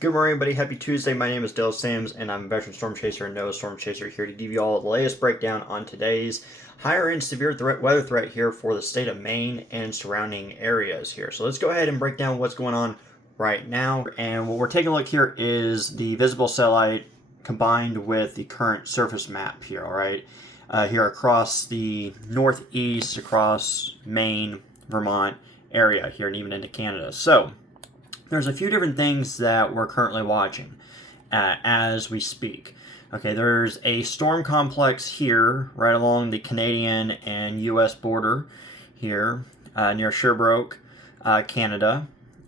Good morning, everybody. Happy Tuesday. My name is Dale Sams, and I'm a veteran storm chaser and NOAA storm chaser here to give you all the latest breakdown on today's higher end severe weather threat here for the state of Maine and surrounding areas here. So let's go ahead and break down what's going on right now. And what we're taking a look here is the visible satellite combined with the current surface map here, all right? Here across the northeast, across Maine, Vermont area here, and even into Canada. So there's a few different things that we're currently watching as we speak. Okay, there's a storm complex here right along the Canadian and U.S. border here near Sherbrooke, Canada.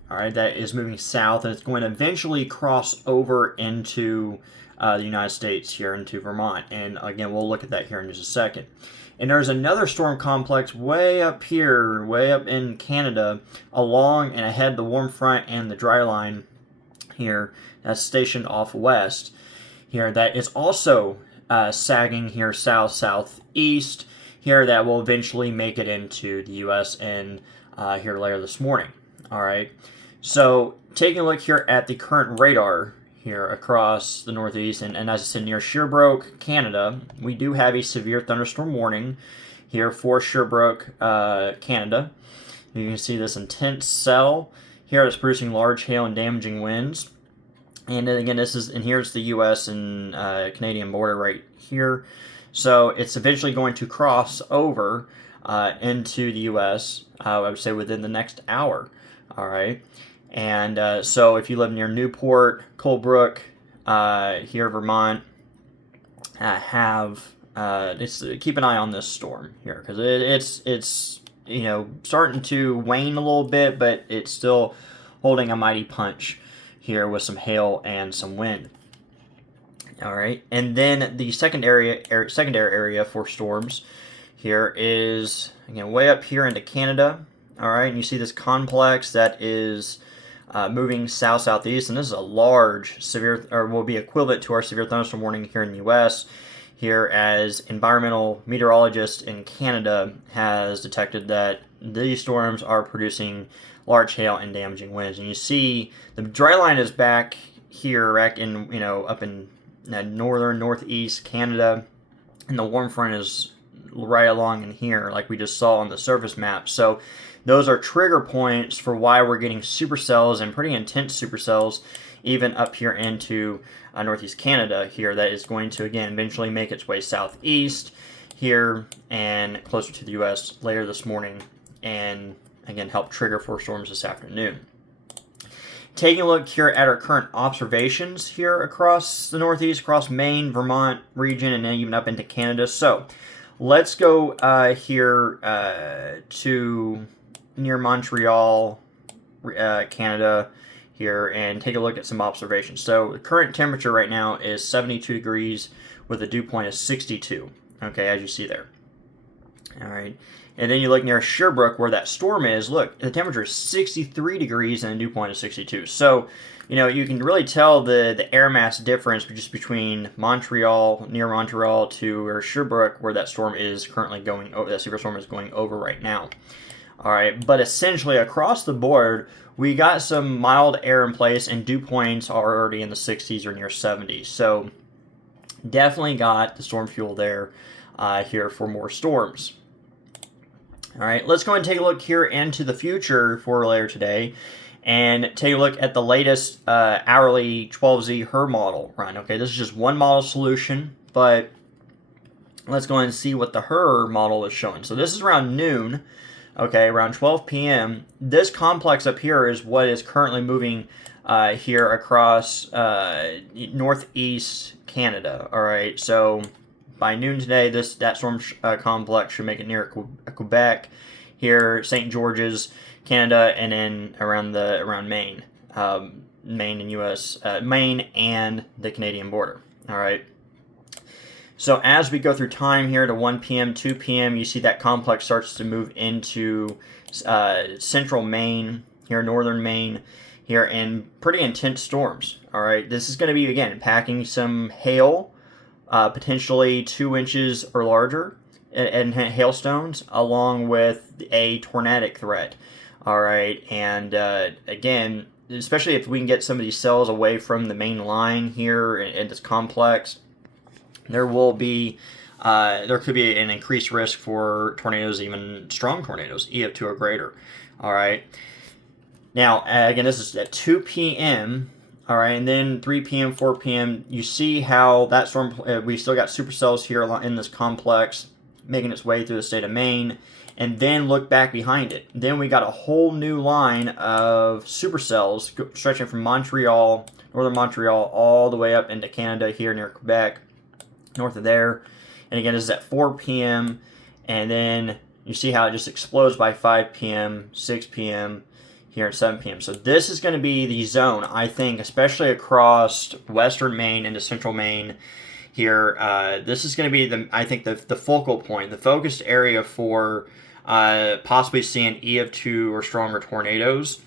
All right, that is moving south, and it's going to eventually cross over into the United States here into Vermont. And again, we'll look at that here in just a second. And there's another storm complex way up here, way up in Canada, along and ahead the warm front and the dry line here that's stationed off west here that is also sagging here southeast here that will eventually make it into the U.S. and here later this morning. All right, so taking a look here at the current radar here across the northeast, and as I said, near Sherbrooke, Canada, we do have a severe thunderstorm warning here for Sherbrooke, Canada. You can see this intense cell here that's producing large hail and damaging winds. And then again, here's the U.S. and Canadian border right here. So it's eventually going to cross over into the U.S., I would say within the next hour. All right. And so if you live near Newport, Colebrook, here Vermont, keep an eye on this storm here because it's starting to wane a little bit, but it's still holding a mighty punch here with some hail and some wind. All right, and then the secondary area for storms here is again way up here into Canada. All right, and you see this complex that is moving south-southeast, and this is a large severe, or will be equivalent to our severe thunderstorm warning here in the U.S. Here, as environmental meteorologist in Canada has detected that these storms are producing large hail and damaging winds. And you see the dry line is back here, back in up in northern northeast Canada, and the warm front is right along in here, like we just saw on the surface map. So those are trigger points for why we're getting supercells and pretty intense supercells even up here into northeast Canada here that is going to, again, eventually make its way southeast here and closer to the U.S. later this morning and, again, help trigger four storms this afternoon. Taking a look here at our current observations here across the northeast, across Maine, Vermont region, and then even up into Canada. So let's go here to near Montreal, Canada here, and take a look at some observations. So the current temperature right now is 72 degrees with a dew point of 62, okay, as you see there. All right, and then you look near Sherbrooke where that storm is. Look, the temperature is 63 degrees and a dew point of 62. So, you can really tell the air mass difference just between Montreal, near Montreal, to where Sherbrooke, where that storm is currently going over, that severe storm is going over right now. All right, but essentially across the board, we got some mild air in place, and dew points are already in the 60s or near 70s. So definitely got the storm fuel there here for more storms. All right, let's go and take a look here into the future for later today and take a look at the latest hourly 12Z HER model run. Okay, this is just one model solution, but let's go and see what the HER model is showing. So this is around noon. Okay, around 12 p.m. This complex up here is what is currently moving here across northeast Canada. All right, so by noon today, that storm complex should make it near Quebec, here St. George's, Canada, and then around Maine, Maine and U.S. Maine and the Canadian border. All right. So as we go through time here to 1 p.m., 2 p.m., you see that complex starts to move into central Maine, here northern Maine, here, and pretty intense storms. All right, this is going to be, again, packing some hail, potentially 2 inches or larger, and hailstones, along with a tornadic threat. All right, and again, especially if we can get some of these cells away from the main line here in this complex, there will be there could be an increased risk for tornadoes, even strong tornadoes, EF2 or greater. All right. Now, again, this is at 2 p.m. All right, and then 3 p.m., 4 p.m. You see how that storm, we still got supercells here in this complex making its way through the state of Maine. And then look back behind it. Then we got a whole new line of supercells stretching from Montreal, northern Montreal, all the way up into Canada here near Quebec, north of there. And again, this is at 4 p.m. And then you see how it just explodes by 5 p.m., 6 p.m., here at 7 p.m. So this is going to be the zone, I think, especially across western Maine into central Maine here. This is going to be, I think, the focal point, the focused area for possibly seeing EF2 or stronger tornadoes.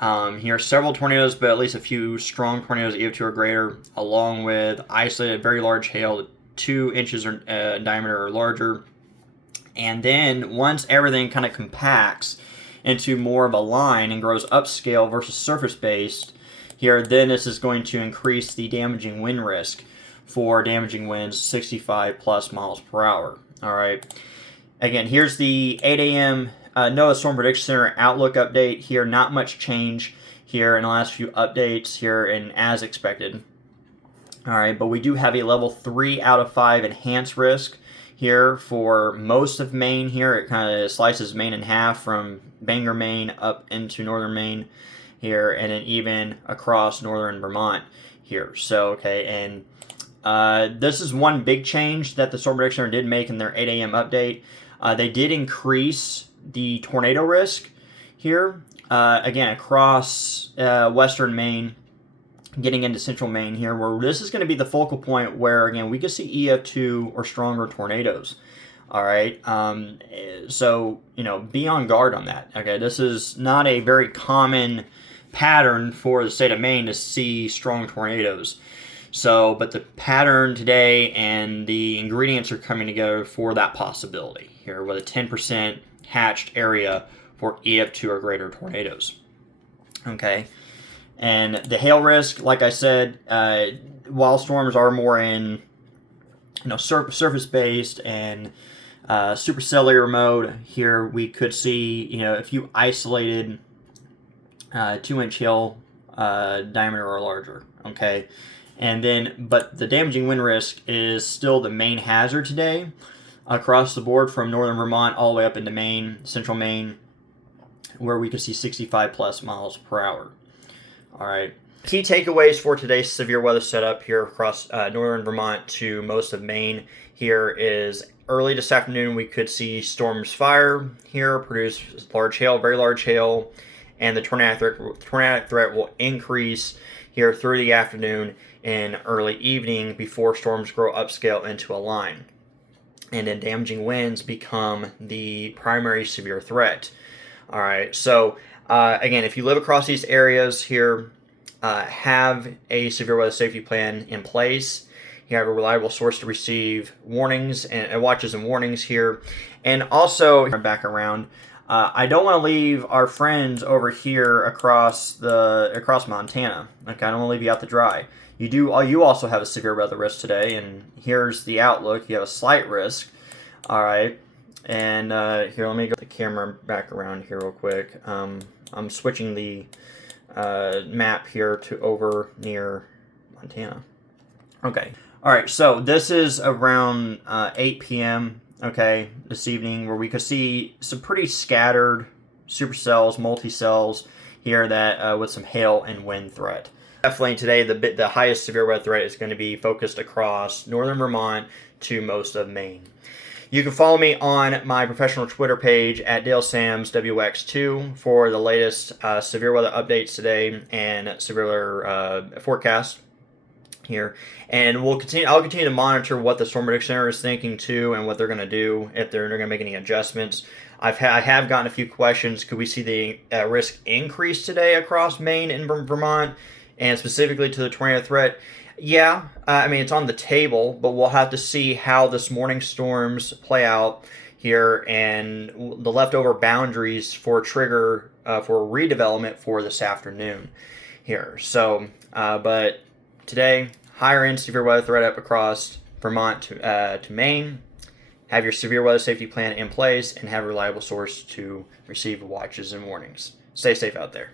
Here are several tornadoes, but at least a few strong tornadoes, EF2 or greater, along with isolated very large hail, 2 inches in diameter or larger. And then once everything kind of compacts into more of a line and grows upscale versus surface-based here, then this is going to increase the damaging wind risk for damaging winds 65 plus miles per hour. All right. Again, here's the 8 a.m. NOAA Storm Prediction Center Outlook update here. Not much change here in the last few updates here, and as expected. All right, but we do have a level 3 out of 5 enhanced risk here for most of Maine here. It kind of slices Maine in half from Bangor, Maine up into northern Maine here, and then even across northern Vermont here. So, okay, and this is one big change that the Storm Prediction Center did make in their 8 a.m. update. They did increase the tornado risk here, again, across western Maine, getting into central Maine here, where this is going to be the focal point where, again, we could see EF2 or stronger tornadoes. All right. So, be on guard on that. Okay. This is not a very common pattern for the state of Maine to see strong tornadoes. So, but the pattern today and the ingredients are coming together for that possibility here with a 10% hatched area for EF2 or greater tornadoes. Okay. And the hail risk, like I said, while storms are more in surface-based and supercellular mode, here we could see a few isolated 2-inch hail diameter or larger. Okay, and then but the damaging wind risk is still the main hazard today across the board from northern Vermont all the way up into Maine, central Maine, where we could see 65 plus miles per hour. All right. Key takeaways for today's severe weather setup here across northern Vermont to most of Maine here is early this afternoon we could see storms fire here, produce large hail, very large hail, and the tornadic threat will increase here through the afternoon and early evening before storms grow upscale into a line. And then damaging winds become the primary severe threat. All right, so again, if you live across these areas here, have a severe weather safety plan in place. You have a reliable source to receive warnings and watches and warnings here. And also, back around, I don't want to leave our friends over here across Montana. Okay, I don't want to leave you out to dry. You also have a severe weather risk today, and here's the outlook. You have a slight risk. All right. And here, let me go the camera back around here real quick. I'm switching the map here to over near Montana. Okay. All right. So this is around 8 p.m. Okay, this evening, where we could see some pretty scattered supercells, multicells here that with some hail and wind threat. Definitely today, the highest severe weather threat is going to be focused across northern Vermont to most of Maine. You can follow me on my professional Twitter page at DaleSamsWX2 for the latest severe weather updates today and severe weather forecast here. And I'll continue to monitor what the Storm Prediction Center is thinking too, and what they're going to do, if they're going to make any adjustments. I have gotten a few questions. Could we see the risk increase today across Maine and Vermont, and specifically to the tornado threat? Yeah, I mean, it's on the table, but we'll have to see how this morning's storms play out here and the leftover boundaries for trigger for redevelopment for this afternoon here. So, but today, higher end severe weather threat up across Vermont to Maine. Have your severe weather safety plan in place and have a reliable source to receive watches and warnings. Stay safe out there.